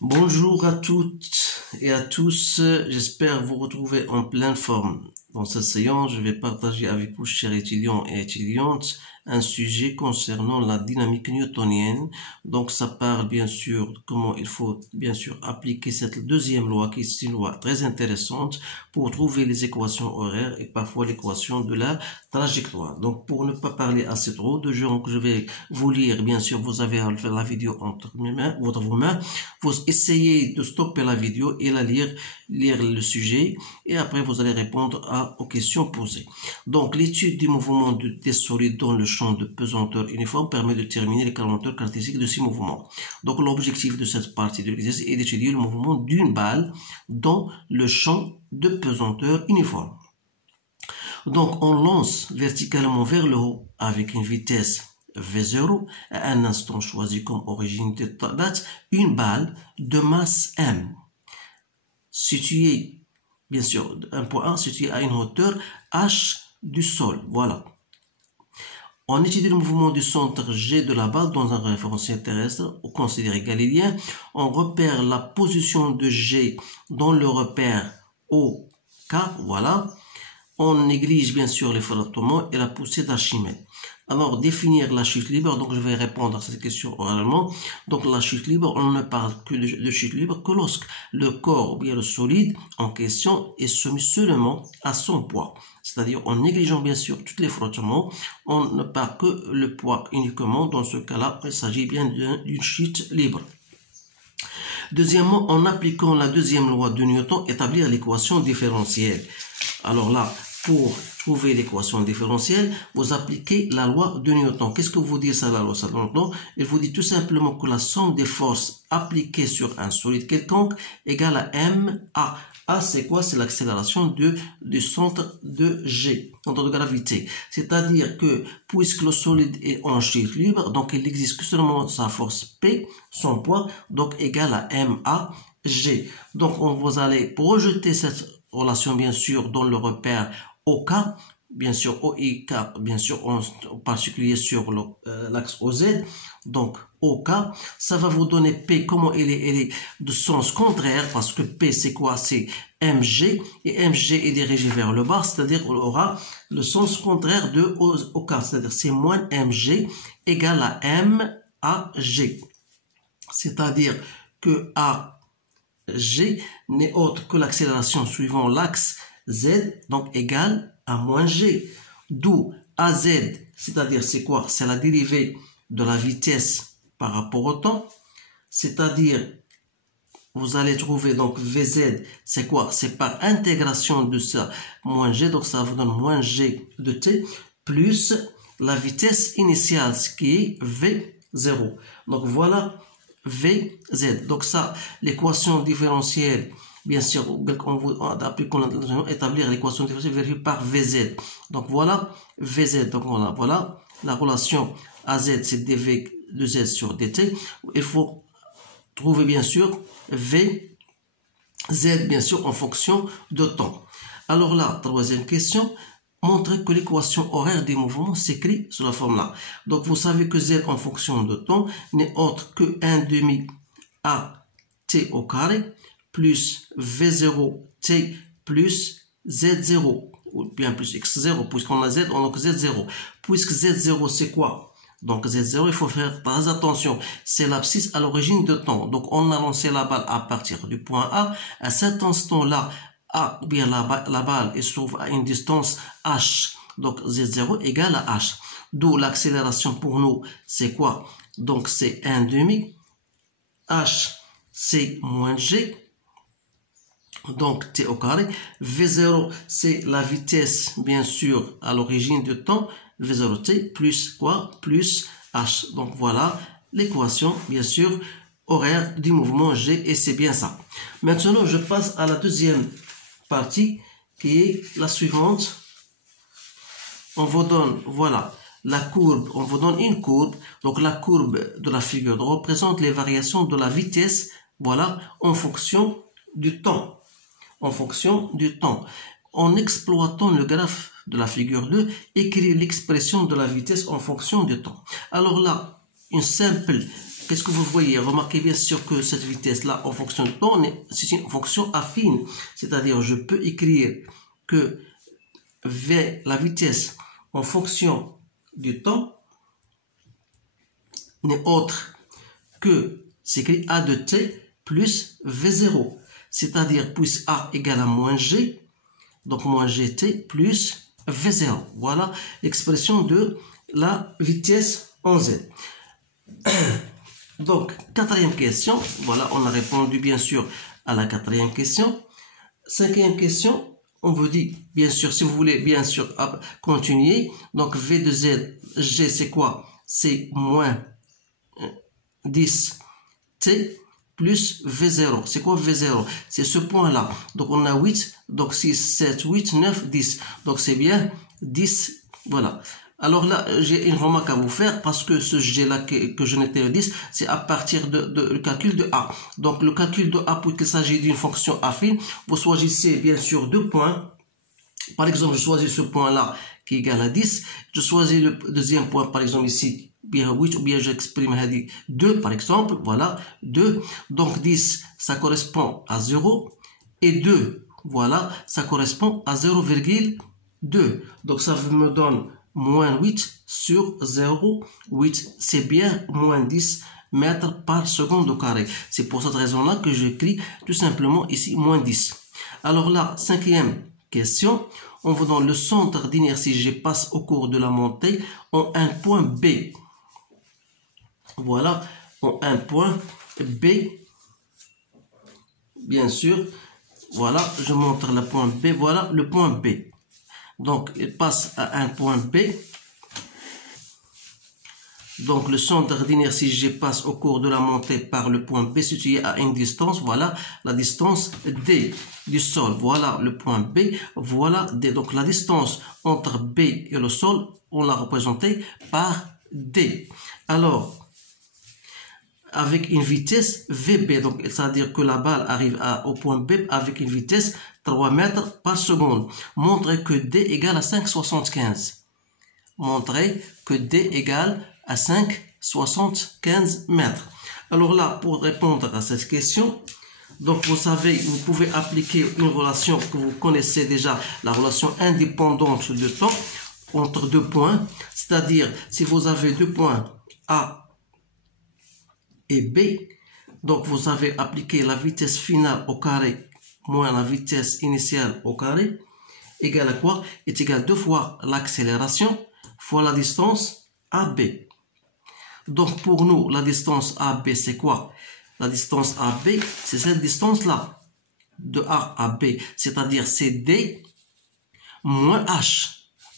Bonjour à toutes et à tous, j'espère vous retrouver en pleine forme. Dans cette séance, je vais partager avec vous, chers étudiants et étudiantes, un sujet concernant la dynamique newtonienne. Donc ça parle bien sûr de comment il faut bien sûr appliquer cette deuxième loi qui est une loi très intéressante pour trouver les équations horaires et parfois l'équation de la trajectoire. Donc pour ne pas parler assez trop de gens que je vais vous lire, bien sûr vous avez la vidéo entre vos mains, vous essayez de stopper la vidéo et la lire le sujet et après vous allez répondre aux questions posées. Donc l'étude du mouvement des solides dans le champ de pesanteur uniforme permet de déterminer les caractéristiques caractéristiques de ces mouvements. Donc l'objectif de cette partie de l'exercice est d'étudier le mouvement d'une balle dans le champ de pesanteur uniforme. Donc on lance verticalement vers le haut avec une vitesse V0 à un instant choisi comme origine de date une balle de masse M située, bien sûr, un point A situé à une hauteur H du sol. Voilà. On étudie le mouvement du centre G de la balle dans un référentiel terrestre considéré galiléen. On repère la position de G dans le repère OK. Voilà. On néglige bien sûr les frottements et la poussée d'Archimède. Alors, définir la chute libre, donc je vais répondre à cette question oralement. Donc, la chute libre, on ne parle que de chute libre que lorsque le corps ou bien le solide en question est soumis seulement à son poids. C'est-à-dire en négligeant bien sûr tous les frottements, on ne parle que le poids uniquement. Dans ce cas-là, il s'agit bien d'une chute libre. Deuxièmement, en appliquant la deuxième loi de Newton, établir l'équation différentielle. Alors là, pour trouver l'équation différentielle, vous appliquez la loi de Newton. Qu'est-ce que vous dit ça, la loi de Newton? Il vous dit tout simplement que la somme des forces appliquées sur un solide quelconque égale à MA. A, c'est quoi? C'est l'accélération du centre de G, centre de gravité. C'est-à-dire que, puisque le solide est en chute libre, donc il n'existe que seulement sa force P, son poids, donc égale à MA G. Donc, vous allez projeter cette relation, bien sûr, dans le repère OK, bien sûr, OIK, bien sûr, en particulier sur l'axe OZ. Donc, OK, ça va vous donner P, comment elle est de sens contraire, parce que P, c'est quoi? C'est MG, et MG est dirigé vers le bas, c'est-à-dire qu'on aura le sens contraire de OK, c'est-à-dire c'est moins MG égale à MAG. C'est-à-dire que AG n'est autre que l'accélération suivant l'axe Z, donc égale à moins G. D'où AZ, c'est-à-dire c'est quoi? C'est la dérivée de la vitesse par rapport au temps. C'est-à-dire, vous allez trouver donc VZ, c'est quoi? C'est par intégration de ça, moins G, donc ça vous donne moins G de T, plus la vitesse initiale, ce qui est V0. Donc voilà VZ. Donc ça, l'équation différentielle, bien sûr, on vous appliquons établir l'équation différentielle vérifiée par VZ. Donc voilà VZ. Donc voilà la relation AZ, c'est dV de Z sur dt. Il faut trouver bien sûr VZ, bien sûr, en fonction de temps. Alors là, troisième question. Montrer que l'équation horaire des mouvements s'écrit sous la forme là. Donc vous savez que Z en fonction de temps n'est autre que 1/2 AT au carré plus V0T plus Z0 ou bien plus X0 puisqu'on a Z, on a Z0. Puisque Z0 c'est quoi? Donc Z0, il faut faire très attention, c'est l'abscisse à l'origine de temps. Donc on a lancé la balle à partir du point A. À cet instant-là, A, ou bien la balle se trouve à une distance H. Donc Z0 égale à H. D'où l'accélération pour nous, c'est quoi? Donc c'est 1/2. H, c'est moins G. Donc T au carré. V0, c'est la vitesse, bien sûr, à l'origine du temps. V0T plus quoi? Plus H. Donc voilà l'équation, bien sûr, horaire du mouvement G, et c'est bien ça. Maintenant, je passe à la deuxième partie qui est la suivante. On vous donne, voilà, la courbe, on vous donne une courbe. Donc la courbe de la figure représente les variations de la vitesse, voilà, en fonction du temps. En fonction du temps. En exploitant le graphe de la figure 2, écrire l'expression de la vitesse en fonction du temps. Alors là, une simple qu'est-ce que vous voyez? Remarquez bien sûr que cette vitesse-là, en fonction du temps, c'est une fonction affine. C'est-à-dire, je peux écrire que V, la vitesse en fonction du temps, n'est autre que, c'est écrit A de t plus V0. C'est-à-dire, plus A égale à moins G, donc moins GT plus V0. Voilà l'expression de la vitesse en Z. Donc, quatrième question. Voilà, on a répondu bien sûr à la quatrième question. Cinquième question, on vous dit, bien sûr, si vous voulez bien sûr continuer, donc V de Z, G c'est quoi? C'est moins 10T plus V0. C'est quoi V0? C'est ce point-là. Donc on a 8, donc 6, 7, 8, 9, 10. Donc c'est bien 10, voilà. Alors là, j'ai une remarque à vous faire parce que ce G-là que je n'étais 10, c'est à partir le calcul de A. Donc le calcul de A, puisqu'il s'agit d'une fonction affine, vous choisissez bien sûr deux points. Par exemple, je choisis ce point-là qui est égal à 10. Je choisis le deuxième point, par exemple ici, bien 8, ou bien j'exprime 2 par exemple, voilà, 2. Donc 10, ça correspond à 0. Et 2, voilà, ça correspond à 0,2. Donc ça me donne moins 8 sur 0,8. C'est bien moins 10 mètres par seconde au carré. C'est pour cette raison-là que j'écris tout simplement ici moins 10. Alors là, cinquième question, on vous donne le centre d'inertie G passe au cours de la montée en un point B. Voilà, en un point B. Bien sûr, voilà, je montre le point B. Voilà le point B. Donc, il passe à un point B. Donc, le centre d'inertie G passe au cours de la montée par le point B situé à une distance. Voilà la distance D du sol. Voilà le point B. Voilà D. Donc, la distance entre B et le sol, on l'a représentée par D. Alors, avec une vitesse VB, donc c'est-à-dire que la balle arrive au point B avec une vitesse 3 mètres par seconde. Montrez que D égale à 5,75. Montrez que D égale à 5,75 mètres. Alors là, pour répondre à cette question, donc vous savez, vous pouvez appliquer une relation que vous connaissez déjà, la relation indépendante de temps entre deux points. C'est-à-dire, si vous avez deux points A et B, donc vous avez appliqué la vitesse finale au carré moins la vitesse initiale au carré, égale à quoi? Est égal à 2 fois l'accélération fois la distance AB. Donc pour nous, la distance AB, c'est quoi? La distance AB, c'est cette distance-là, de A à B, c'est-à-dire c'est D moins H.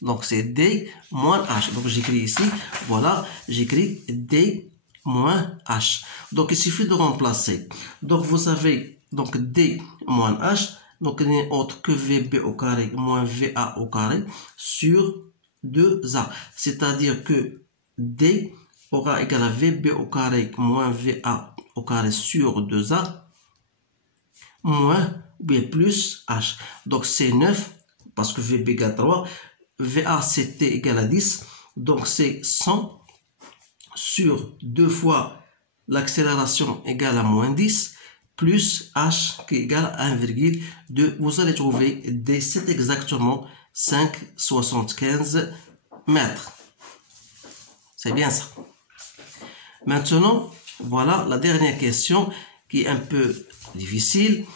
Donc c'est D moins H. Donc j'écris ici, voilà, j'écris D moins H. Donc il suffit de remplacer. Donc vous avez donc D moins H, donc il n'est autre que VB au carré moins VA au carré sur 2A. C'est-à-dire que D aura égal à VB au carré moins VA au carré sur 2A moins B plus H. Donc c'est 9 parce que VB égale 3. VA c'était égal à 10. Donc c'est 100 sur 2 fois l'accélération égale à moins 10 plus H qui est égal à 1,2. Vous allez trouver D, c'est exactement 5,75 mètres. C'est bien ça. Maintenant, voilà la dernière question qui est un peu difficile.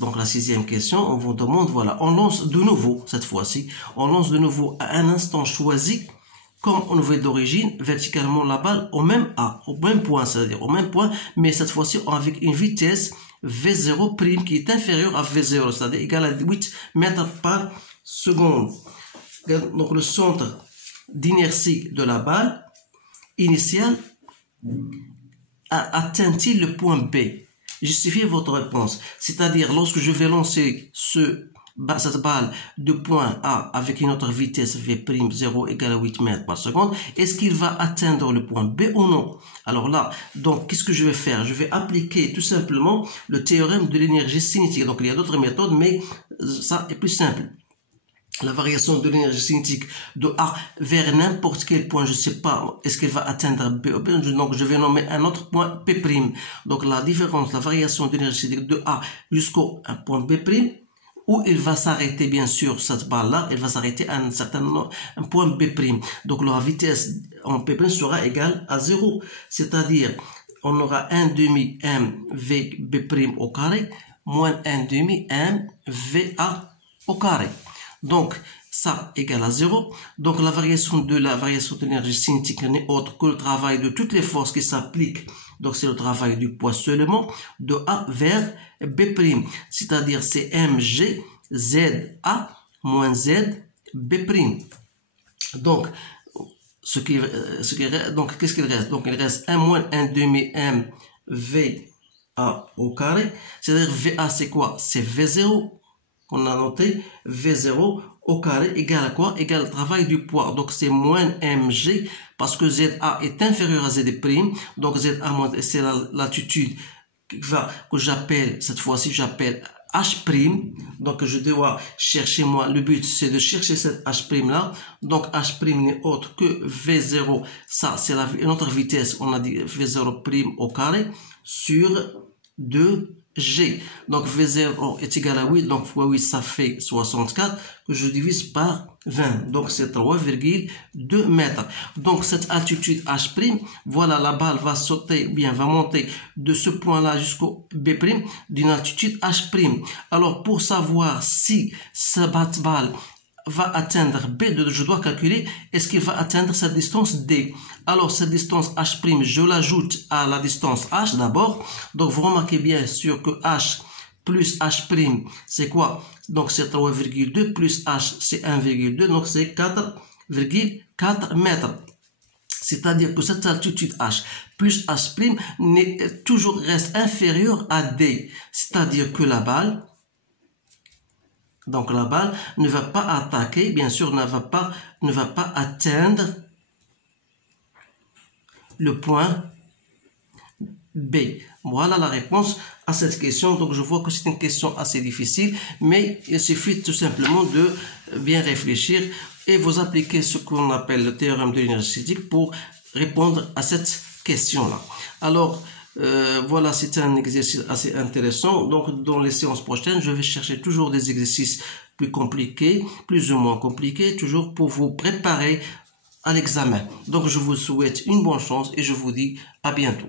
Donc la 6e question, on vous demande, voilà, on lance de nouveau, cette fois-ci, on lance de nouveau à un instant choisi, comme on veut d'origine, verticalement la balle au même A, au même point, c'est-à-dire au même point, mais cette fois-ci avec une vitesse V0' qui est inférieure à V0, c'est-à-dire égale à 8 mètres par seconde. Donc le centre d'inertie de la balle initiale atteint-il le point B? Justifiez votre réponse. C'est-à-dire, lorsque je vais lancer cette balle de point A avec une autre vitesse V'0 égale à 8 mètres par seconde, est-ce qu'il va atteindre le point B ou non? Alors là, donc, qu'est-ce que je vais faire? Je vais appliquer tout simplement le théorème de l'énergie cinétique. Donc, il y a d'autres méthodes, mais ça est plus simple. la variation de l'énergie cinétique de A vers n'importe quel point, je ne sais pas, est-ce qu'elle va atteindre B ou B, donc je vais nommer un autre point P'. Donc la différence, la variation de l'énergie cinétique de A jusqu'au point B', où il va s'arrêter, bien sûr, cette balle-là, elle va s'arrêter à un point B'. Donc la vitesse en P' sera égale à 0, c'est-à-dire on aura 1 demi mv B' au carré moins 1 demi mva au carré. Donc, ça égale à 0. Donc, la variation de l'énergie cinétique n'est autre que le travail de toutes les forces qui s'appliquent. Donc, c'est le travail du poids seulement de A vers B'. C'est-à-dire, c'est mg ZA moins Z B'. Donc, qu'est-ce qu'il reste? Donc, il reste 1 moins 1 demi mva au carré. C'est-à-dire, VA, c'est quoi? C'est V0. On a noté V0 au carré égale à quoi? Égale au travail du poids. Donc c'est moins mg parce que ZA est inférieur à Z'. Donc ZA c'est la latitude que j'appelle, cette fois-ci j'appelle H'. Donc je dois chercher, moi, le but c'est de chercher cette H' là. Donc H' n'est autre que V0. Ça c'est notre vitesse, on a dit V0' au carré sur 2G. Donc V0 est égal à 8, donc fois 8 ça fait 64 que je divise par 20. Donc c'est 3,2 mètres. Donc cette altitude H', voilà, la balle va sauter, bien va monter de ce point là jusqu'au B' d'une altitude H'. Alors pour savoir si cette balle va atteindre B, je dois calculer est-ce qu'il va atteindre cette distance D. Alors cette distance H', je l'ajoute à la distance H d'abord. Donc vous remarquez bien sûr que H plus H', c'est quoi? Donc c'est 3,2 plus H, c'est 1,2, donc c'est 4,4 mètres. C'est-à-dire que cette altitude H plus H' toujours reste inférieure à D. C'est-à-dire que la balle ne va pas attaquer, bien sûr, ne va pas atteindre le point B. Voilà la réponse à cette question. Donc je vois que c'est une question assez difficile, mais il suffit tout simplement de bien réfléchir et vous appliquer ce qu'on appelle le théorème de l'énergie cinétique pour répondre à cette question-là. Alors, voilà, c'est un exercice assez intéressant. Donc, dans les séances prochaines, je vais chercher toujours des exercices plus compliqués, plus ou moins compliqués, toujours pour vous préparer à l'examen. Donc, je vous souhaite une bonne chance et je vous dis à bientôt.